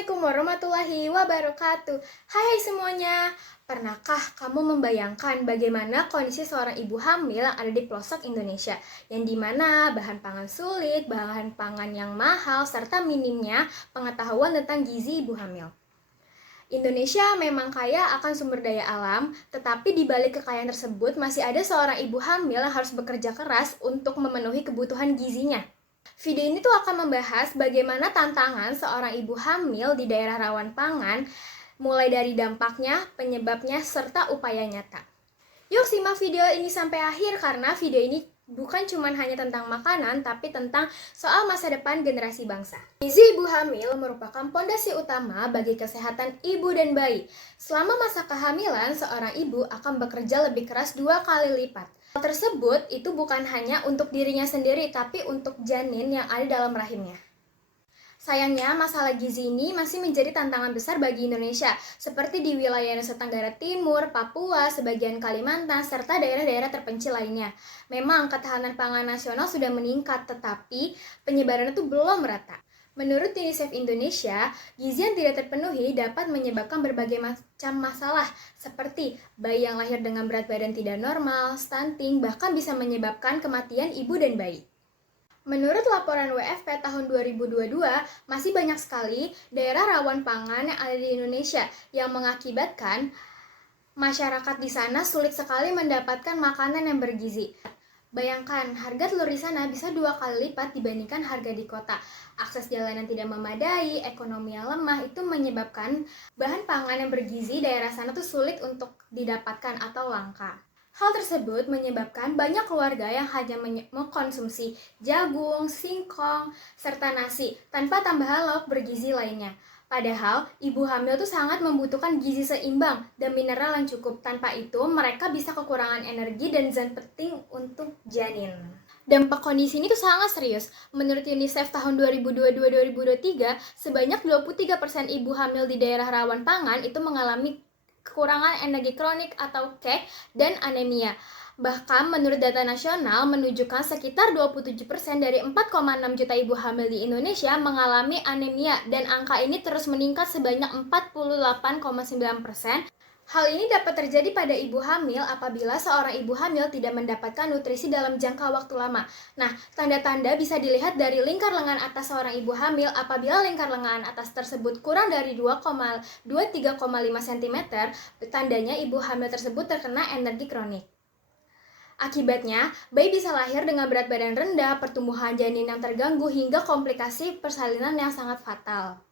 Assalamualaikum warahmatullahi wabarakatuh. Hai semuanya, pernahkah kamu membayangkan bagaimana kondisi seorang ibu hamil yang ada di pelosok Indonesia, yang dimana bahan pangan sulit, bahan pangan yang mahal, serta minimnya pengetahuan tentang gizi ibu hamil? Indonesia memang kaya akan sumber daya alam, tetapi di balik kekayaan tersebut masih ada seorang ibu hamil yang harus bekerja keras untuk memenuhi kebutuhan gizinya. Video ini tuh akan membahas bagaimana tantangan seorang ibu hamil di daerah rawan pangan, mulai dari dampaknya, penyebabnya, serta upaya nyata. Yuk simak video ini sampai akhir karena video ini bukan cuma hanya tentang makanan, tapi tentang soal masa depan generasi bangsa. Gizi ibu hamil merupakan pondasi utama bagi kesehatan ibu dan bayi. Selama masa kehamilan, seorang ibu akan bekerja lebih keras 2 kali lipat. Hal tersebut itu bukan hanya untuk dirinya sendiri, tapi untuk janin yang ada dalam rahimnya. Sayangnya, masalah gizi ini masih menjadi tantangan besar bagi Indonesia, seperti di wilayah Nusa Tenggara Timur, Papua, sebagian Kalimantan, serta daerah-daerah terpencil lainnya. Memang ketahanan pangan nasional sudah meningkat, tetapi penyebaran itu belum merata. Menurut UNICEF Indonesia, gizi yang tidak terpenuhi dapat menyebabkan berbagai macam masalah, seperti bayi yang lahir dengan berat badan tidak normal, stunting, bahkan bisa menyebabkan kematian ibu dan bayi. Menurut laporan WFP tahun 2022, masih banyak sekali daerah rawan pangan yang ada di Indonesia yang mengakibatkan masyarakat di sana sulit sekali mendapatkan makanan yang bergizi. Bayangkan, harga telur di sana bisa 2 kali lipat dibandingkan harga di kota. Akses jalan yang tidak memadai, ekonomi yang lemah, itu menyebabkan bahan pangan yang bergizi daerah sana tuh sulit untuk didapatkan atau langka. Hal tersebut menyebabkan banyak keluarga yang hanya mengkonsumsi jagung, singkong, serta nasi tanpa tambahan lauk bergizi lainnya. Padahal, ibu hamil tuh sangat membutuhkan gizi seimbang dan mineral yang cukup. Tanpa itu, mereka bisa kekurangan energi dan zat penting untuk janin. Dampak kondisi ini tuh sangat serius. Menurut UNICEF tahun 2022-2023, sebanyak 23% ibu hamil di daerah rawan pangan itu mengalami kekurangan energi kronik atau KEK dan anemia. Bahkan menurut data nasional menunjukkan sekitar 27% dari 4,6 juta ibu hamil di Indonesia mengalami anemia dan angka ini terus meningkat sebanyak 48,9%. Hal ini dapat terjadi pada ibu hamil apabila seorang ibu hamil tidak mendapatkan nutrisi dalam jangka waktu lama. Nah, tanda-tanda bisa dilihat dari lingkar lengan atas seorang ibu hamil. Apabila lingkar lengan atas tersebut kurang dari 2,23,5 cm, tandanya ibu hamil tersebut terkena energi kronik. Akibatnya, bayi bisa lahir dengan berat badan rendah, pertumbuhan janin yang terganggu, hingga komplikasi persalinan yang sangat fatal.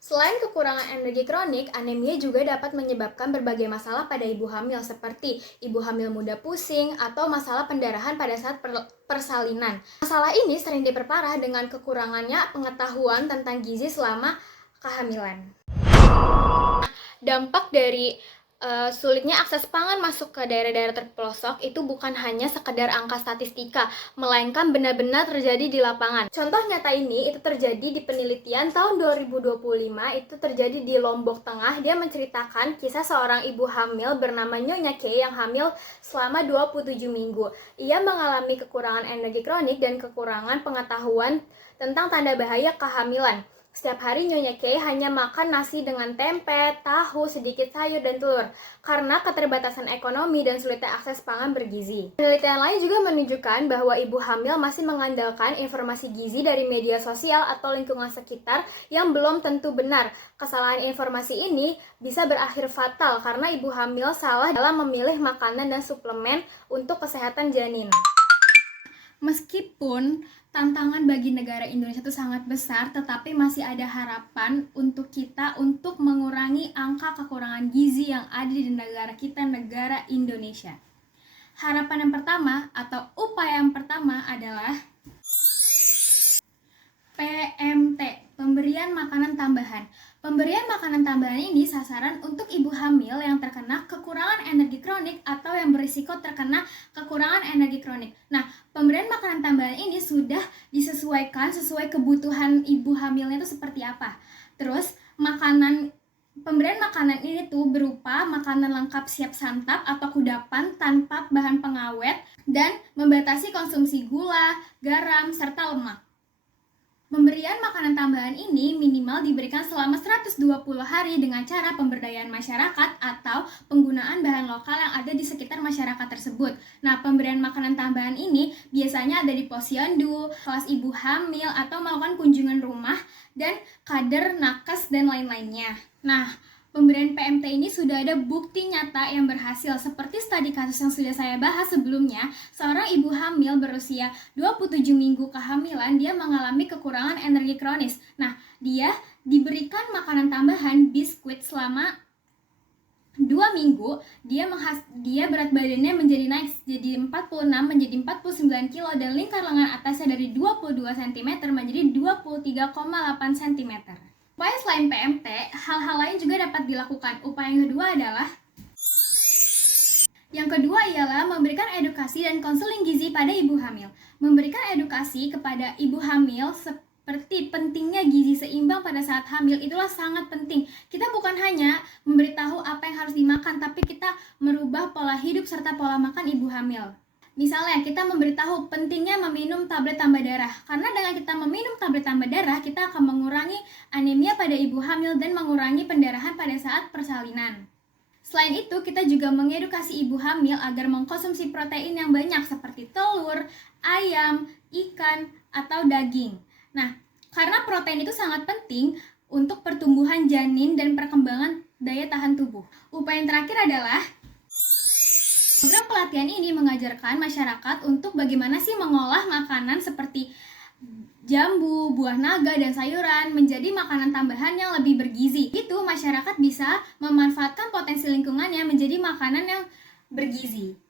Selain kekurangan energi kronik, anemia juga dapat menyebabkan berbagai masalah pada ibu hamil seperti ibu hamil mudah pusing atau masalah pendarahan pada saat persalinan. Masalah ini sering diperparah dengan kekurangannya pengetahuan tentang gizi selama kehamilan. Dampak dari sulitnya akses pangan masuk ke daerah-daerah terpelosok itu bukan hanya sekedar angka statistika, melainkan benar-benar terjadi di lapangan. Contoh nyata ini itu terjadi di penelitian tahun 2025, itu terjadi di Lombok Tengah. Dia menceritakan kisah seorang ibu hamil bernama Nyonya K yang hamil selama 27 minggu. Ia mengalami kekurangan energi kronik dan kekurangan pengetahuan tentang tanda bahaya kehamilan. Setiap hari Nyonya K hanya makan nasi dengan tempe, tahu, sedikit sayur, dan telur karena keterbatasan ekonomi dan sulitnya akses pangan bergizi. Penelitian lain juga menunjukkan bahwa ibu hamil masih mengandalkan informasi gizi dari media sosial atau lingkungan sekitar yang belum tentu benar. Kesalahan informasi ini bisa berakhir fatal karena ibu hamil salah dalam memilih makanan dan suplemen untuk kesehatan janin. Meskipun tantangan bagi negara Indonesia itu sangat besar, tetapi masih ada harapan untuk kita untuk mengurangi angka kekurangan gizi yang ada di negara kita, negara Indonesia. Harapan yang pertama atau upaya yang pertama adalah PMT, pemberian makanan tambahan. Pemberian makanan tambahan ini sasaran untuk ibu hamil yang terkena kekurangan energi kronik atau yang berisiko terkena kekurangan energi kronik. Nah, pemberian makanan tambahan ini sudah disesuaikan sesuai kebutuhan ibu hamilnya itu seperti apa. Terus, pemberian makanan ini tuh berupa makanan lengkap siap santap atau kudapan tanpa bahan pengawet dan membatasi konsumsi gula, garam, serta lemak. Pemberian makanan tambahan ini minimal diberikan selama 120 hari dengan cara pemberdayaan masyarakat atau penggunaan bahan lokal yang ada di sekitar masyarakat tersebut. Nah, pemberian makanan tambahan ini biasanya ada di posyandu, kelas ibu hamil, atau melakukan kunjungan rumah, dan kader, nakes, dan lain-lainnya. Nah, pemberian PMT ini sudah ada bukti nyata yang berhasil, seperti studi kasus yang sudah saya bahas sebelumnya. Seorang ibu hamil berusia 27 minggu kehamilan, dia mengalami kekurangan energi kronis. Nah, dia diberikan makanan tambahan biskuit selama 2 minggu, dia berat badannya menjadi naik jadi 46 menjadi 49 kilo dan lingkar lengan atasnya dari 22 cm menjadi 23,8 cm. Upaya selain PMT, hal-hal lain juga dapat dilakukan. Upaya yang kedua ialah memberikan edukasi dan konseling gizi pada ibu hamil. Memberikan edukasi kepada ibu hamil seperti pentingnya gizi seimbang pada saat hamil itulah sangat penting. Kita bukan hanya memberitahu apa yang harus dimakan, tapi kita merubah pola hidup serta pola makan ibu hamil. Misalnya, kita memberitahu pentingnya meminum tablet tambah darah. Karena dengan kita meminum tablet tambah darah, kita akan mengurangi anemia pada ibu hamil dan mengurangi pendarahan pada saat persalinan. Selain itu, kita juga mengedukasi ibu hamil agar mengkonsumsi protein yang banyak seperti telur, ayam, ikan, atau daging. Nah, karena protein itu sangat penting untuk pertumbuhan janin dan perkembangan daya tahan tubuh. Upaya yang terakhir adalah program pelatihan ini mengajarkan masyarakat untuk bagaimana sih mengolah makanan seperti jambu, buah naga, dan sayuran menjadi makanan tambahan yang lebih bergizi. Itu masyarakat bisa memanfaatkan potensi lingkungannya menjadi makanan yang bergizi.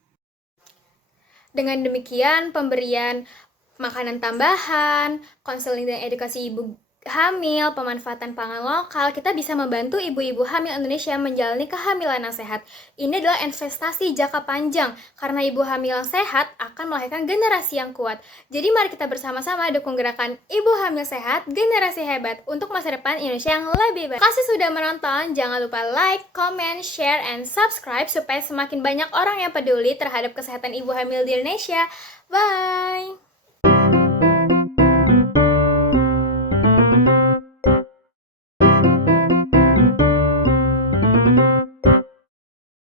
Dengan demikian, pemberian makanan tambahan, konseling dan edukasi ibu hamil, pemanfaatan pangan lokal, kita bisa membantu ibu-ibu hamil Indonesia menjalani kehamilan yang sehat. Ini adalah investasi jangka panjang, karena ibu hamil yang sehat akan melahirkan generasi yang kuat. Jadi mari kita bersama-sama dukung gerakan Ibu Hamil Sehat, Generasi Hebat untuk masa depan Indonesia yang lebih baik. Terima kasih sudah menonton, jangan lupa like, comment, share, and subscribe supaya semakin banyak orang yang peduli terhadap kesehatan ibu hamil di Indonesia. Bye!